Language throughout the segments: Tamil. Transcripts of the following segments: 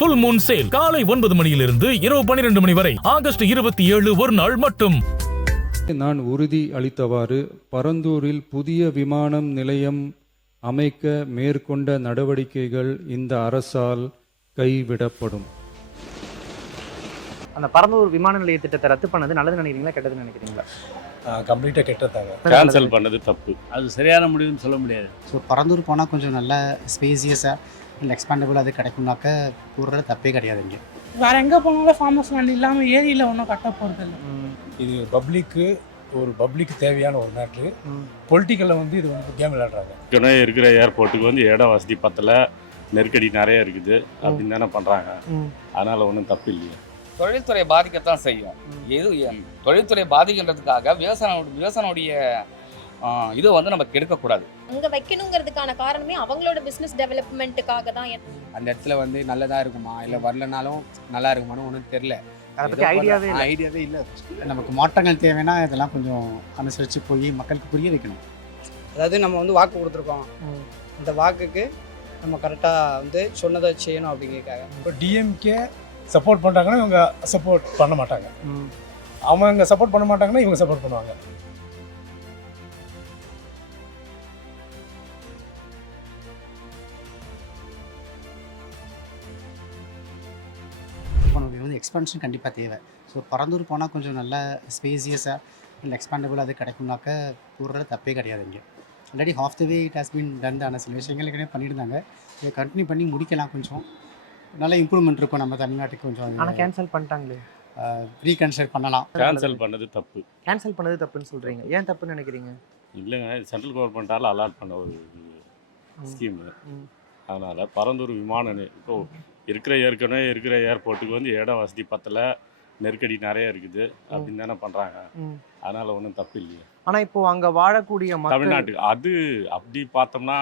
ஃபுல் மூன் சேல் காலை 9 மணியிலிருந்து இரவு 12 மணி வரை ஆகஸ்ட் 27 ஒரு நாள் மட்டும். நான் உறுதி அளித்தவாறு பரந்தூரில் புதிய விமானம் நிலையம் அமைக்க மேற்கொண்ட நடவடிக்கைகள் இந்த அரசால் கைவிடப்படும். அந்த பரந்தூர் விமான நிலைய திட்டத்தை ரத்து பண்ணது நல்லது நினைக்கிறீங்களா கெட்டதுன்னு நினைக்கிறீங்களா? கம்ப்ளீட்டாக கெட்டதாங்க. கேன்சல் பண்ணது தப்பு. அது சரியான முடிவுன்னு சொல்ல முடியாது. ஸோ பரந்தூர் போனால் கொஞ்சம் நல்ல ஸ்பேசியஸாக இல்லை எக்ஸ்பேண்டபிள் அது கிடைக்கும்னாக்க கூடுறது தப்பே கிடையாது. இங்கே வேறு எங்கே போனாலும் ஃபார்மஸ் லேண்ட் இல்லாமல் ஏரியில் ஒன்றும் கட்ட போகிறது இல்லை. இது பப்ளிக்கு தேவையான ஒரு மேட்ரு. பொலிட்டிக்கலில் வந்து இது வந்து கேம் விளையாடுறாங்க. ஏற்கனவே இருக்கிற ஏர்போர்ட்டுக்கு வந்து இட வசதி பத்தல, நெருக்கடி நிறைய இருக்குது அப்படின்னு தானே பண்ணுறாங்க. அதனால் ஒன்றும் தப்பு இல்லையா? தொழில்துறை பாதிக்கத்தான் செய்யும். தொழில்துறை பாதிக்கின்றதுக்காக விவசாயினுடைய இதை வந்து நம்ம கெடுக்கக்கூடாது. அங்கே வைக்கணுங்கிறதுக்கான காரணமே அவங்களோட பிஸ்னஸ் டெவலப்மெண்ட்டுக்காக தான். அந்த இடத்துல வந்து நல்லதாக இருக்குமா இல்லை வரலனாலும் நல்லா இருக்குமான்னு ஒன்றும் தெரில. அதை பற்றி ஐடியாவே இல்லை. நமக்கு மாற்றங்கள் தேவைன்னா இதெல்லாம் கொஞ்சம் அனுசரித்து போய் மக்களுக்கு புரிய வைக்கணும். அதாவது நம்ம வந்து வாக்கு கொடுத்துருக்கோம், அந்த வாக்குக்கு நம்ம கரெக்டாக வந்து சொன்னதை செய்யணும் அப்படிங்கிறதுக்காக. இப்போ டிஎம்கே சப்போர்ட் பண்ணுறாங்கன்னா இவங்க சப்போர்ட் பண்ண மாட்டாங்க, அவங்க சப்போர்ட் பண்ண மாட்டாங்கன்னா இவங்க சப்போர்ட் பண்ணுவாங்க. இப்போ வந்து எக்ஸ்பென்ஷன் கண்டிப்பாக தேவை. ஸோ பரந்தூர் போனால் கொஞ்சம் நல்ல ஸ்பேசியஸாக இல்லை எக்ஸ்பேண்டபிள் அது கிடைக்கும்னாக்க கூடுறது தப்பே கிடையாது. இங்கே already half the way it has been done. தான சில விஷயங்கள் ஏற்கனவே பண்ணியிருந்தாங்க. இதை கண்டினியூ பண்ணி முடிக்கலாம். கொஞ்சம் நல்ல இம்ப்ரூவ்மெண்ட் இருக்கும் நம்ம தமிழ்நாட்டுக்கு. கொஞ்சம் ஆனால் கேன்சல் பண்ணிட்டாங்களே, ரீகன்சிடர் பண்ணலாம். கேன்சல் பண்ணது தப்பு. கேன்சல் பண்ணது தப்புன்னு சொல்கிறீங்க, ஏன் தப்புன்னு நினைக்கிறீங்க? இல்லைங்க, சென்ட்ரல் கவர்மெண்ட்டால் அலாட் பண்ண ஒரு ஸ்கீமு. அதனால் பரந்தூர் விமான இப்போ ஏற்கனவே இருக்கிற ஏர்போர்ட்டுக்கு வந்து இட வசதி பத்தல, நெருக்கடி நிறைய இருக்குது அப்படின்னு தானே பண்ணுறாங்க. அதனால் ஒன்றும் தப்பு இல்லையா? ஆனால் இப்போ அங்கே வாழக்கூடிய தமிழ்நாட்டுக்கு அது அப்படி பார்த்தோம்னா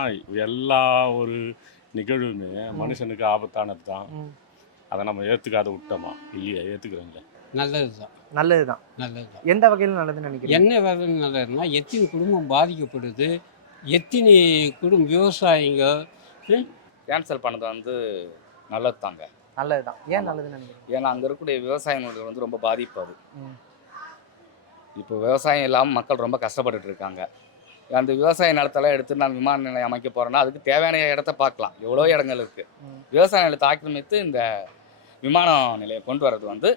எல்லா ஒரு நிகழ்வுமே மனுஷனுக்கு ஆபத்தானது தான். அதை நம்ம ஏற்றுக்காத விட்டோமா இல்லையா? ஏற்றுக்கிறோங்களே. நல்லது தான். எந்த வகையில் நல்லதுன்னு நினைக்கிறீங்க? என்ன வகையில் நல்லதுன்னா, எத்தனை குடும்பம் பாதிக்கப்படுது, எத்தனை விவசாயிங்க. கேன்சல் பண்ணது வந்து நல்லது தாங்க. நல்லது தான். ஏன் நல்லதுன்னு நினைக்கிறீங்க? ஏன்னா அங்கே இருக்கக்கூடிய விவசாயிகளுக்கு வந்து ரொம்ப பாதிப்பு அது. இப்போ விவசாயம் இல்லாமல் மக்கள் ரொம்ப கஷ்டப்பட்டுட்டு இருக்காங்க. அந்த விவசாய நிலத்தெல்லாம் எடுத்து நான் விமான நிலையம் அமைக்க போகிறேன்னா அதுக்கு தேவையான இடத்த பார்க்கலாம். எவ்வளோ இடங்கள் இருக்குது. விவசாய நிலத்தை ஆக்கிரமித்து இந்த விமான நிலையம் கொண்டு வர்றது வந்து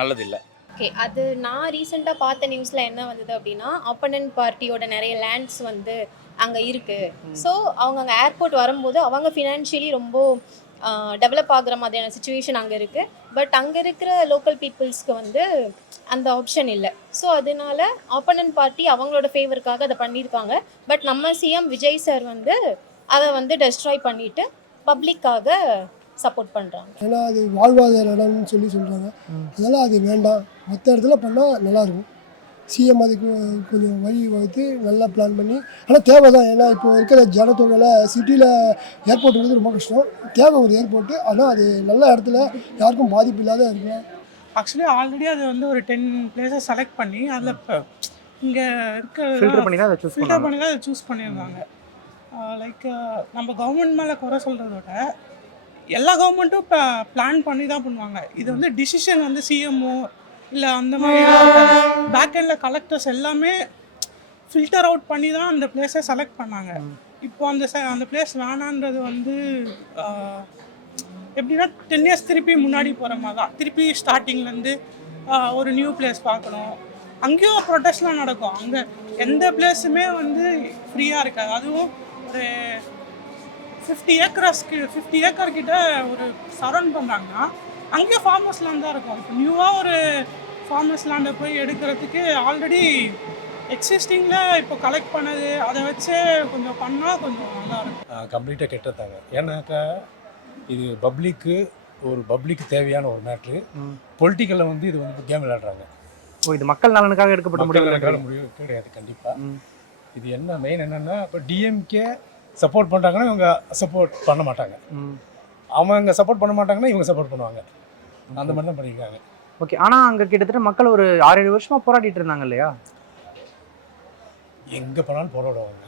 நல்லதில்லை. ஓகே, அது நான் ரீசெண்டாக பார்த்த நியூஸில் என்ன வந்தது அப்படின்னா, ஆப்போனன்ட் பார்ட்டியோட நிறைய லேண்ட்ஸ் வந்து அங்கே இருக்குது. ஸோ அவங்க அங்கே ஏர்போர்ட் வரும்போது அவங்க ஃபினான்ஷியலி ரொம்ப டெவலப் ஆகுற மாதிரியான சுச்சுவேஷன் அங்கே இருக்குது. பட் அங்கே இருக்கிற லோக்கல் பீப்புள்ஸ்க்கு வந்து அந்த ஆப்ஷன் இல்லை. ஸோ அதனால ஆப்போனன்ட் பார்ட்டி அவங்களோட ஃபேவருக்காக அதை பண்ணியிருக்காங்க. பட் நம்ம சிஎம் விஜய் சார் வந்து அதை வந்து டெஸ்ட்ராய் பண்ணிவிட்டு பப்ளிக்காக சப்போர்ட் பண்ணுறாங்க. ஏன்னா அது வாழ்வாதார இடம்னு சொல்கிறாங்க. அதனால் அது வேண்டாம், மற்ற இடத்துல பண்ணால் நல்லாயிருக்கும். சிஎம் அதுக்கு கொஞ்சம் வழி வகுத்து நல்லா பிளான் பண்ணி. ஆனால் தேவை தான். ஏன்னா இப்போ இருக்கிற ஜனத்தொகையில் சிட்டியில் ஏர்போர்ட் வந்து ரொம்ப கஷ்டம். தேவை ஒரு ஏர்போர்ட்டு. ஆனால் அது நல்ல இடத்துல யாருக்கும் பாதிப்பு இல்லாத இருக்கும். ஆக்சுவலி ஆல்ரெடி அது வந்து ஒரு 10 பிளேஸஸ் செலக்ட் பண்ணி அதில் இப்போ இங்கே இருக்க ஃபில்டர் பண்ணி தான் அதை சூஸ் பண்ணியிருந்தாங்க. லைக் நம்ம கவர்மெண்ட் மேலே குறை சொல்கிறத விட எல்லா கவர்மெண்ட்டும் இப்போ பிளான் பண்ணி தான் பண்ணுவாங்க. இது வந்து டிசிஷன் வந்து சிஎம்ஓ இல்லை அந்த மாதிரி பேக் எண்டில் கலெக்டர்ஸ் எல்லாமே ஃபில்டர் அவுட் பண்ணி தான் அந்த பிளேஸை செலக்ட் பண்ணாங்க. இப்போ அந்த பிளேஸ் வேணான்றது வந்து எப்படின்னா 10 years திருப்பி முன்னாடி போகிற மாதிரி தான். திருப்பி ஸ்டார்டிங்லேருந்து ஒரு நியூ பிளேஸ் பார்க்கணும். அங்கேயும் ப்ரொட்டஸ்ட்லாம் நடக்கும். அங்கே எந்த பிளேஸுமே வந்து ஃப்ரீயாக இருக்காது. அதுவும் ஒரு 50 ஏக்கர் கிட்ட ஒரு சரௌண்ட் பண்ணுறாங்கன்னா அங்கேயும் ஃபார்மர்ஸ் லேண்ட் தான் இருக்கும். இப்போ நியூவாக ஒரு ஃபார்மர்ஸ் லேண்டை போய் எடுக்கிறதுக்கு ஆல்ரெடி எக்ஸிஸ்டிங்கில் இப்போ கலெக்ட் பண்ணது அதை வச்சே கொஞ்சம் பண்ணால் கொஞ்சம் நல்லாயிருக்கும். கம்ப்ளீட்டாக கெட்டதாங்க. ஏன்னாக்கா இது பப்ளிக்கு தேவையான ஒரு மேட்ரு. பொலிட்டிக்கலில் வந்து இது வந்து கேம் விளையாடுறாங்க. இது மக்கள் நலனுக்காக எடுக்கப்பட்ட முடிவு கிடையாது. கண்டிப்பாக இது என்ன மெயின் என்னென்னா, இப்போ டிஎம்கே சப்போர்ட் பண்ணுறாங்கன்னா இவங்க சப்போர்ட் பண்ண மாட்டாங்க, அவங்க சப்போர்ட் பண்ண மாட்டாங்கன்னா இவங்க சப்போர்ட் பண்ணுவாங்க. அந்த மாதிரி தான் பண்ணியிருக்காங்க. ஓகே, ஆனால் அங்கே கிட்டத்தட்ட மக்கள் ஒரு 6-7 வருஷமாக போராடிட்டு இருந்தாங்க இல்லையா? எங்கே போனாலும் போராடுவாங்க.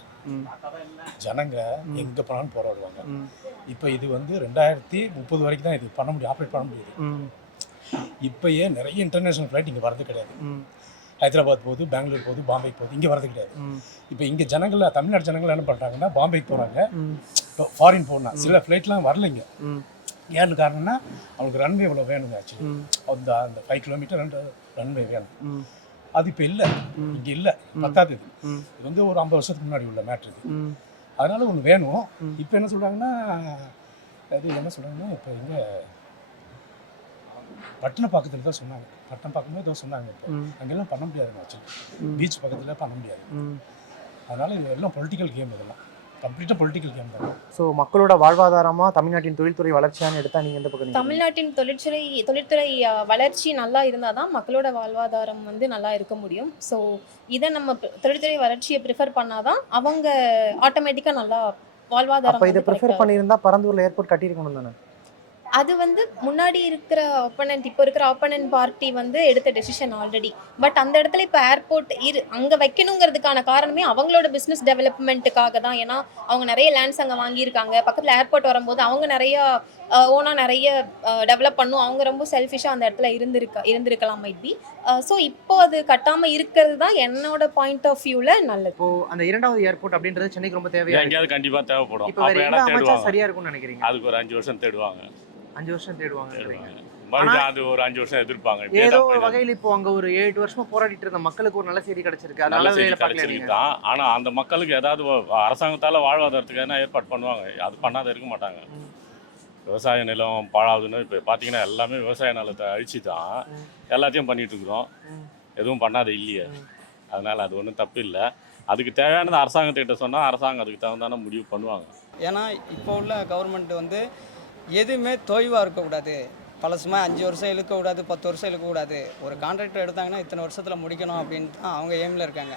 ஜனங்க எங்கே போனாலும் போராடுவாங்க. இப்போ இது வந்து 2030 வரைக்கும் தான் இது பண்ண முடியும், ஆப்ரேட் பண்ண முடியுது. இப்போயே நிறைய இன்டர்நேஷ்னல் ஃப்ளைட் இங்கே வரது கிடையாது. ஹைதராபாத் போகுது, பெங்களூர் போகுது, பாம்பேக்கு போகுது, இங்கே வரது கிடையாது. இப்போ இங்கே ஜனங்கள், தமிழ்நாடு ஜனங்கள் என்ன பண்ணுறாங்கன்னா பாம்பேக்கு போகிறாங்க, இப்போ ஃபாரின் போனால் சில ஃப்ளைட்லாம் வரலைங்க. ஏன்னு காரணம்னா அவங்களுக்கு ரன்வே இவ்வளோ வேணுங்க. ஆக்சுவலி அந்த 5 கிலோமீட்டர் ரன்வே வேணும். அது இப்போ இல்லை, இங்கே இல்லை, பத்தாது. இது வந்து ஒரு 50 வருஷத்துக்கு முன்னாடி உள்ள மேட்ரு இது. அதனால ஒன்று வேணும். இப்போ என்ன சொல்கிறாங்கன்னா, அது என்ன சொல்கிறாங்கன்னா, இப்போ இங்கே பட்டணப்பாக்கத்தில் தான் சொன்னாங்க, பட்டணப்பாக்கமே ஏதோ சொன்னாங்க. இப்போ அங்கெல்லாம் பண்ண முடியாதுங்க. ஆக்சுவலி பீச் பக்கத்தில் பண்ண முடியாது. அதனால இது எல்லாம் பொலிட்டிக்கல் கேம், இதெல்லாம் கம்ப்ளீட்டாக பொலிட்டிக்கல் கேம் தான். ஸோ மக்களோட வாழ்வாதாரமா தமிழ்நாட்டின் தொழில்துறை வளர்ச்சியான்னு எடுத்தா நீங்க எந்த பக்கம்? தமிழ்நாட்டின் தொழில்துறை வளர்ச்சி நல்லா இருந்தால் தான் மக்களோட வாழ்வாதாரம் வந்து நல்லா இருக்க முடியும். ஸோ இதை நம்ம தொழில்துறை வளர்ச்சியை ப்ரிஃபர் பண்ணாதான் அவங்க ஆட்டோமேட்டிக்காக நல்லா வாழ்வாதாரம். அப்போ இதை ப்ரிஃபர் பண்ணியிருந்தா பரந்தூர்ல ஏர்போர்ட் கட்டியிருக்கணும் தானே? அது வந்து முன்னாடி இருக்கிற இப்போ இருக்கிற ஆப்போனன்ட் பார்ட்டி வந்து எடுத்த டெசிஷன் ஆல்ரெடி. பட் அந்த இடத்துல இப்போ ஏர்போர்ட் அங்கே வைக்கணுங்கிறதுக்கான காரணமே அவங்களோட பிஸ்னஸ் டெவலப்மெண்ட்டுக்காக தான். ஏன்னா அவங்க நிறைய லேண்ட்ஸ் அங்கே வாங்கியிருக்காங்க. பக்கத்தில் ஏர்போர்ட் வரும்போது அவங்க நிறைய டெவலப் பண்ணும். அவங்க ரொம்ப செல்ஃபிஷாக அந்த இடத்துல இருந்திருக்கலாம் மைட் பி. ஸோ இப்போ அது கட்டாமல் இருக்கிறது தான் என்னோட பாயிண்ட் ஆஃப் வியூவில் நல்லது. இப்போ அந்த இரண்டாவது ஏர்போர்ட் அப்படின்றது சென்னைக்கு ரொம்ப தேவையா? எங்கேயாவது கண்டிப்பாக தேவைப்படும். இப்போ வேற எங்க அமைச்சா சரியா இருக்கும்னு நினைக்கிறீங்க? அதுக்கு ஒரு 5 வருஷம் தேடுவாங்க. 5 வருஷம் தேடுவாங்க. மறுபடியும் அது ஒரு 5 வருஷம் எதிர்ப்பாங்க. ஏதோ ஒரு வகையில் இப்போ அங்க ஒரு 7 வருஷமா போராடிட்டு இருந்த மக்களுக்கு ஒரு நல்ல செய்தி கிடைச்சிருக்கு. நல்ல செய்தி கிடைச்சிருக்கு தான். ஆனால் அந்த மக்களுக்கு ஏதாவது அரசாங்கத்தால் வாழ்வாதாரத்துக்கு என்ன ஏற்பாடு பண்ணுவாங்க? அது பண்ணாத இருக்க மாட்டாங்க. விவசாய நிலம் பாழாகுதுன்னு இப்போ பார்த்தீங்கன்னா எல்லாமே விவசாய நிலத்தை அழிச்சு தான் எல்லாத்தையும் பண்ணிட்டு இருக்கிறோம். எதுவும் பண்ணாத இல்லையே. அதனால் அது ஒன்றும் தப்பு இல்லை. அதுக்கு தேவையானது அரசாங்கத்திட்ட சொன்னால் அரசாங்கம் அதுக்கு தகுந்தான முடிவு பண்ணுவாங்க. ஏன்னா இப்போ உள்ள கவர்மெண்ட் வந்து எதுவுமே தொய்வாக இருக்கக்கூடாது. பழசுமா 5 வருஷம் இழுக்கக்கூடாது, 10 வருஷம் இழுக்கக்கூடாது. ஒரு கான்ட்ராக்டர் எடுத்தாங்கன்னா இத்தனை வருஷத்தில் முடிக்கணும் அப்படின்ட்டு தான் அவங்க எய்மில் இருக்காங்க.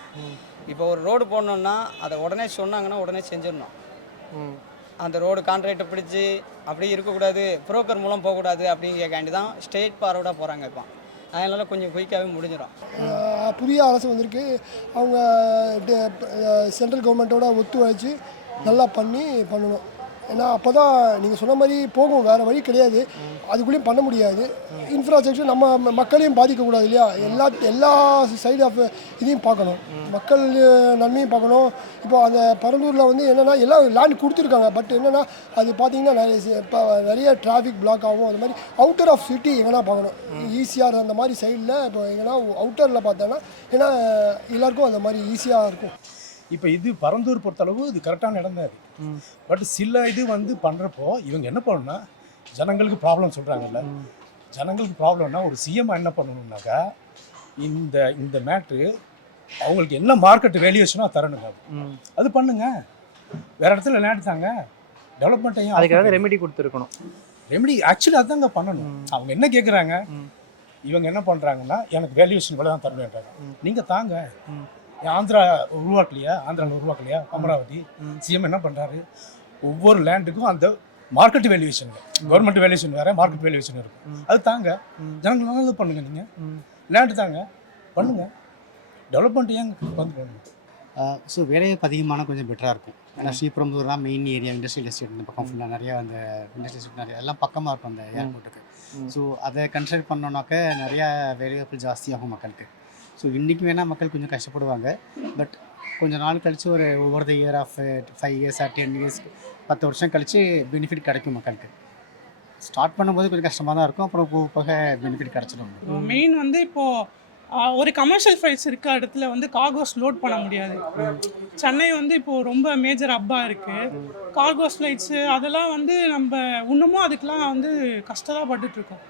இப்போ ஒரு ரோடு போடணுன்னா அதை உடனே சொன்னாங்கன்னா உடனே செஞ்சிடணும். அந்த ரோடு கான்ட்ராக்டை பிடிச்சி அப்படி இருக்கக்கூடாது, புரோக்கர் மூலம் போகக்கூடாது அப்படிங்கிறக்காண்டி தான் ஸ்ட்ரெயிட் ஃபார்வர்டாக போகிறாங்க. இப்போ அதனால் கொஞ்சம் குயிக்காகவே முடிஞ்சிடும். புதிய அரசு வந்திருக்கு. அவங்க சென்ட்ரல் கவர்மெண்ட்டோட ஒத்துழைச்சி நல்லா பண்ணணும். ஏன்னா அப்போ தான் நீங்கள் சொன்ன மாதிரி போகும், வேறு வழி கிடையாது. அதுக்குள்ளேயும் பண்ண முடியாது. இன்ஃப்ராஸ்ட்ரக்சர் நம்ம மக்களையும் பாதிக்கக்கூடாது இல்லையா? எல்லா சைடு ஆஃப் இதையும் பார்க்கணும், மக்கள் நன்மையும் பார்க்கணும். இப்போ அந்த பரந்தூரில் வந்து என்னென்னா எல்லாம் லேண்ட் கொடுத்துருக்காங்க. பட் என்னென்னா அது பார்த்திங்கன்னா நிறைய டிராஃபிக் பிளாக் ஆகும். அது மாதிரி அவுட்டர் ஆஃப் சிட்டி எங்கன்னா பார்க்கணும். ஈஸியாக அந்த மாதிரி சைடில் இப்போ எங்கன்னா அவுட்டரில் பார்த்தோன்னா ஏன்னா எல்லாருக்கும் அந்த மாதிரி ஈஸியாக இருக்கும். இப்போ இது பரந்தூர் பொறுத்தளவு இது கரெக்டான இடம் தான். பட் சில இது வந்து பண்ணுறப்போ இவங்க என்ன பண்ணணும்னா, ஜனங்களுக்கு ப்ராப்ளம் சொல்கிறாங்கல்ல, ஜனங்களுக்கு ப்ராப்ளம்னா ஒரு சிஎம் என்ன பண்ணணும்னாக்கா இந்த மேட்ரு அவங்களுக்கு என்ன மார்க்கெட் வேல்யூஷனோ தரணுங்க. அது பண்ணுங்க. வேற இடத்துல லேண்டாங்க டெவலப்மெண்ட்டையும் அதுக்கு ரெமெடி கொடுத்துருக்கணும். ரெமெடி ஆக்சுவலி அதுதாங்க பண்ணணும். அவங்க என்ன கேட்குறாங்க, இவங்க என்ன பண்ணுறாங்கன்னா எனக்கு வேல்யூஷன் கூட தான் தரணுன்றாங்க. நீங்கள் தாங்க. ஆந்திரா உருவாக்கலையா அமராவதி சிஎம் என்ன பண்ணுறாரு, ஒவ்வொரு லேண்டுக்கும் அந்த மார்க்கெட் வேல்யூவேஷன், கவர்மெண்ட் வேல்யூவேஷன் வேறு, மார்க்கெட் வேல்யூவேஷன் இருக்கும். அது தாங்க. ஜனங்களால இது பண்ணுங்க. நீங்கள் லேண்டு தாங்க பண்ணுங்க. டெவலப்மெண்ட் ஏங்க வந்து பண்ணுங்க. ஸோ வேலைவாய்ப்பு அதிகமான கொஞ்சம் பெட்டராக இருக்கும். ஏன்னா ஸ்ரீபெரும்புதூர் தான் மெயின் ஏரியா, இண்டஸ்ட்ரியல் எஸ்டேட் இந்த பக்கம் ஃபுல்லாக நிறையா அந்த இண்டஸ்ட்ரியல் எஸ்டேட் நிறையா எல்லாம் பக்கமாக இருக்கும் அந்த ஏர்போர்ட்டுக்கு. ஸோ அதை கன்சிடர் பண்ணோன்னாக்க நிறையா வேலைவாய்ப்பு ஜாஸ்தியாகும் மக்களுக்கு. ஸோ இன்றைக்கி வேணால் மக்கள் கொஞ்சம் கஷ்டப்படுவாங்க. பட் கொஞ்சம் நாள் கழித்து ஒவ்வொரு இயர் ஆஃப் 5 இயர்ஸ் 10 இயர்ஸ் 10 வருஷம் கழித்து பெனிஃபிட் கிடைக்கும் மக்களுக்கு. ஸ்டார்ட் பண்ணும்போது கொஞ்சம் கஷ்டமாக தான் இருக்கும், அப்புறம் போக பெனிஃபிட் கிடச்சிடும். மெயின் வந்து இப்போது ஒரு கமர்ஷியல் ஃப்ளைட்ஸ் இருக்க இடத்துல வந்து கார்கோஸ் லோட் பண்ண முடியாது. சென்னை வந்து இப்போது ரொம்ப மேஜர் ஹப்பாக இருக்குது. கார்கோஸ் ஃப்ளைட்ஸு அதெல்லாம் வந்து நம்ம இன்னமும் அதுக்கெலாம் வந்து கஷ்டமாக பட்டுட்ருக்கோம்.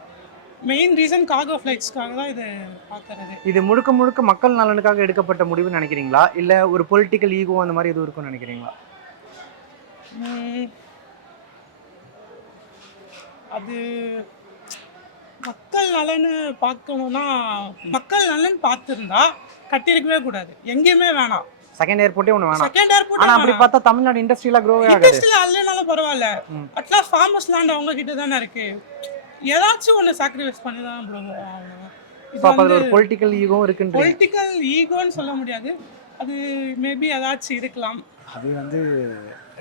மெயின் ரீசன் கார்கோ ஃப்ளைட்ஸ்க்காக தான் இது பார்க்கறது. இது முழுக்க மக்கள் நலனுக்காக எடுக்கப்பட்ட முடிவுன்னு நினைக்கிறீங்களா, இல்லை ஒரு பொலிட்டிக்கல் ஈகோ அந்த மாதிரி எதுவும் இருக்குன்னு நினைக்கிறீங்களா? அது மக்கள் நலன்னு பார்க்கணுன்னா, மக்கள் நலன் பார்த்துருந்தா கட்டியிருக்கவே கூடாது, எங்கேயுமே வேணாம். செகண்ட் ஏர்போர்ட்டே ஒன்று வேணாம். செகண்ட் ஏர்போர்ட் ஆனால் அப்படி பார்த்தா தமிழ்நாடு இண்டஸ்ட்ரியலாக க்ரோவே ஆகுது. இண்டஸ்ட்ரியல் அல்லனாலும் பரவாயில்ல, அட்லாஸ்ட் ஃபார்மர்ஸ் லேண்ட் அவங்க கிட்ட தானே இருக்குது. ஏதாச்சும் ஒன்று சாக்ரிஃபைஸ் பண்ணி தான் அவ்வளோ. ஒரு பொலிட்டிக்கல் ஈகோ இருக்குன்னு. பொலிட்டிக்கல் ஈகோன்னு சொல்ல முடியாது, அது மேபி ஏதாச்சும் இருக்கலாம். அது வந்து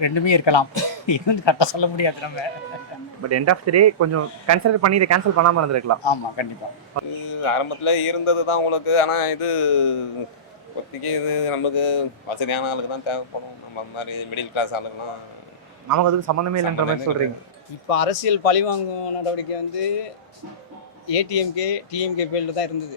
ரெண்டுமே இருக்கலாம். இது வந்து கரெக்டாக சொல்ல முடியாது நம்ம. பட் எண்ட் ஆஃப் தி டே கொஞ்சம் கன்சிடர் பண்ணி இதை கேன்சல் பண்ணாமல் இருந்திருக்கலாம். ஆமாம், கண்டிப்பாக. ஆரம்பத்தில் இருந்தது தான் உங்களுக்கு, ஆனால் இது இப்போதைக்கு இது நமக்கு வசதியான ஆளுக்கு தான் தேவைப்படும். நம்ம மாதிரி மிடில் கிளாஸ் ஆளுக்குலாம் நமக்கு அதுக்கு சம்மந்தமே இல்லைன்ற மாதிரி சொல்கிறீங்க. இப்போ அரசியல் பழிவாங்கும் நடவடிக்கை வந்து ஏடிஎம்கே டிஎம்கே பேரில் தான் இருந்தது.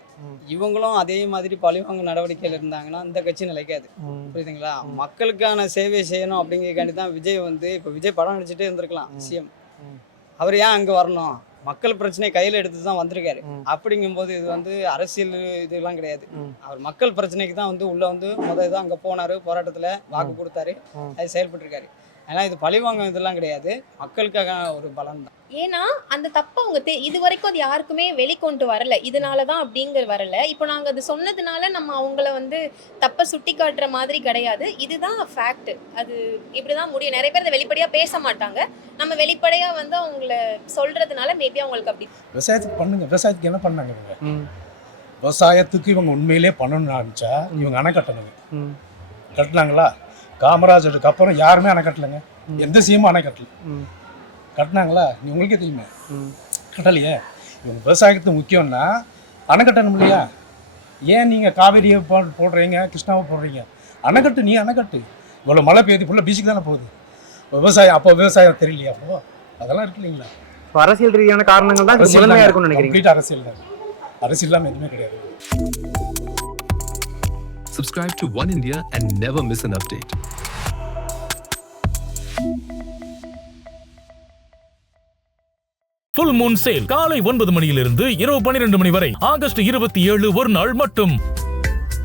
இவங்களும் அதே மாதிரி பழிவாங்கும் நடவடிக்கையில் இருந்தாங்கன்னா இந்த கட்சி நிலைக்காது. புரியுதுங்களா? மக்களுக்கான சேவை செய்யணும் அப்படிங்கிறக்காண்டி தான் விஜய் வந்து இப்போ விஜய் படம் நடிச்சுட்டே இருந்திருக்கலாம் சிஎம். அவர் ஏன் அங்கே வரணும்? மக்கள் பிரச்சனையை கையில் எடுத்து தான் வந்திருக்காரு. அப்படிங்கும்போது இது வந்து அரசியல் இதெல்லாம் கிடையாது. அவர் மக்கள் பிரச்சனைக்கு தான் வந்து உள்ளே வந்து முதல் தான் அங்கே போனார், போராட்டத்தில் வாக்கு கொடுத்தாரு, அது செயல்பட்டுருக்காரு. ஏன்னா இது பழிவாங்கம் இதெல்லாம் கிடையாது, மக்களுக்காக ஒரு பலன் தான். ஏன்னா அந்த தப்பை அவங்க இது வரைக்கும் அது யாருக்குமே வெளிக்கொண்டு வரல, இதனால தான் அப்படிங்கிற வரல. இப்போ நாங்கள் அது சொன்னதுனால நம்ம அவங்கள வந்து தப்பை சுட்டி காட்டுற மாதிரி கிடையாது. இதுதான் ஃபேக்ட். அது இப்படிதான் முடியும். நிறைய பேர் அதை வெளிப்படையாக பேச மாட்டாங்க. நம்ம வெளிப்படையாக வந்து அவங்கள சொல்றதுனால மேபி அவங்களுக்கு அப்படி. விவசாயத்துக்கு பண்ணுங்க. விவசாயத்துக்கு என்ன பண்ணாங்க இவங்க? விவசாயத்துக்கு இவங்க உண்மையிலே பண்ணணும்னு ஆரம்பிச்சா இவங்க அணை கட்டணுங்க. கட்டினாங்களா? காமராஜருக்கு அப்புறம் யாருமே அணை கட்டலைங்க. எந்த சிஎம்மும் அணை கட்டல. கட்டினாங்களா? உங்களுக்கே தெரியுமே, கட்டலையே. இவங்க விவசாயத்துக்கு முக்கியம்னா அணை கட்டணும் இல்லையா? ஏன் நீங்கள் காவேரியை போடுறீங்க, கிருஷ்ணாவை போடுறீங்க? அணைக்கட்டு, நீ அணைக்கட்டு. இவ்வளோ மழை பெய்யுது, ஃபுல்லாக பீச்சுக்கு தானே போகுது. விவசாயம் அப்போ விவசாயம் தெரியலையா? அப்போ அதெல்லாம் இருக்கு இல்லைங்களா? அரசியல் ரீதியான காரணங்கள் தான் முதன்மையாக இருக்கும்னு நினைக்கிறீங்க? அரசியல் தான். அரசியல் இல்லாமல் எதுவுமே கிடையாது. Subscribe to One India and never miss an update. Full Moon sale காலை 9 மணியிலிருந்து இரவு 12 மணி வரை ஆகஸ்ட் 27 ஒரு நாள் மட்டும்.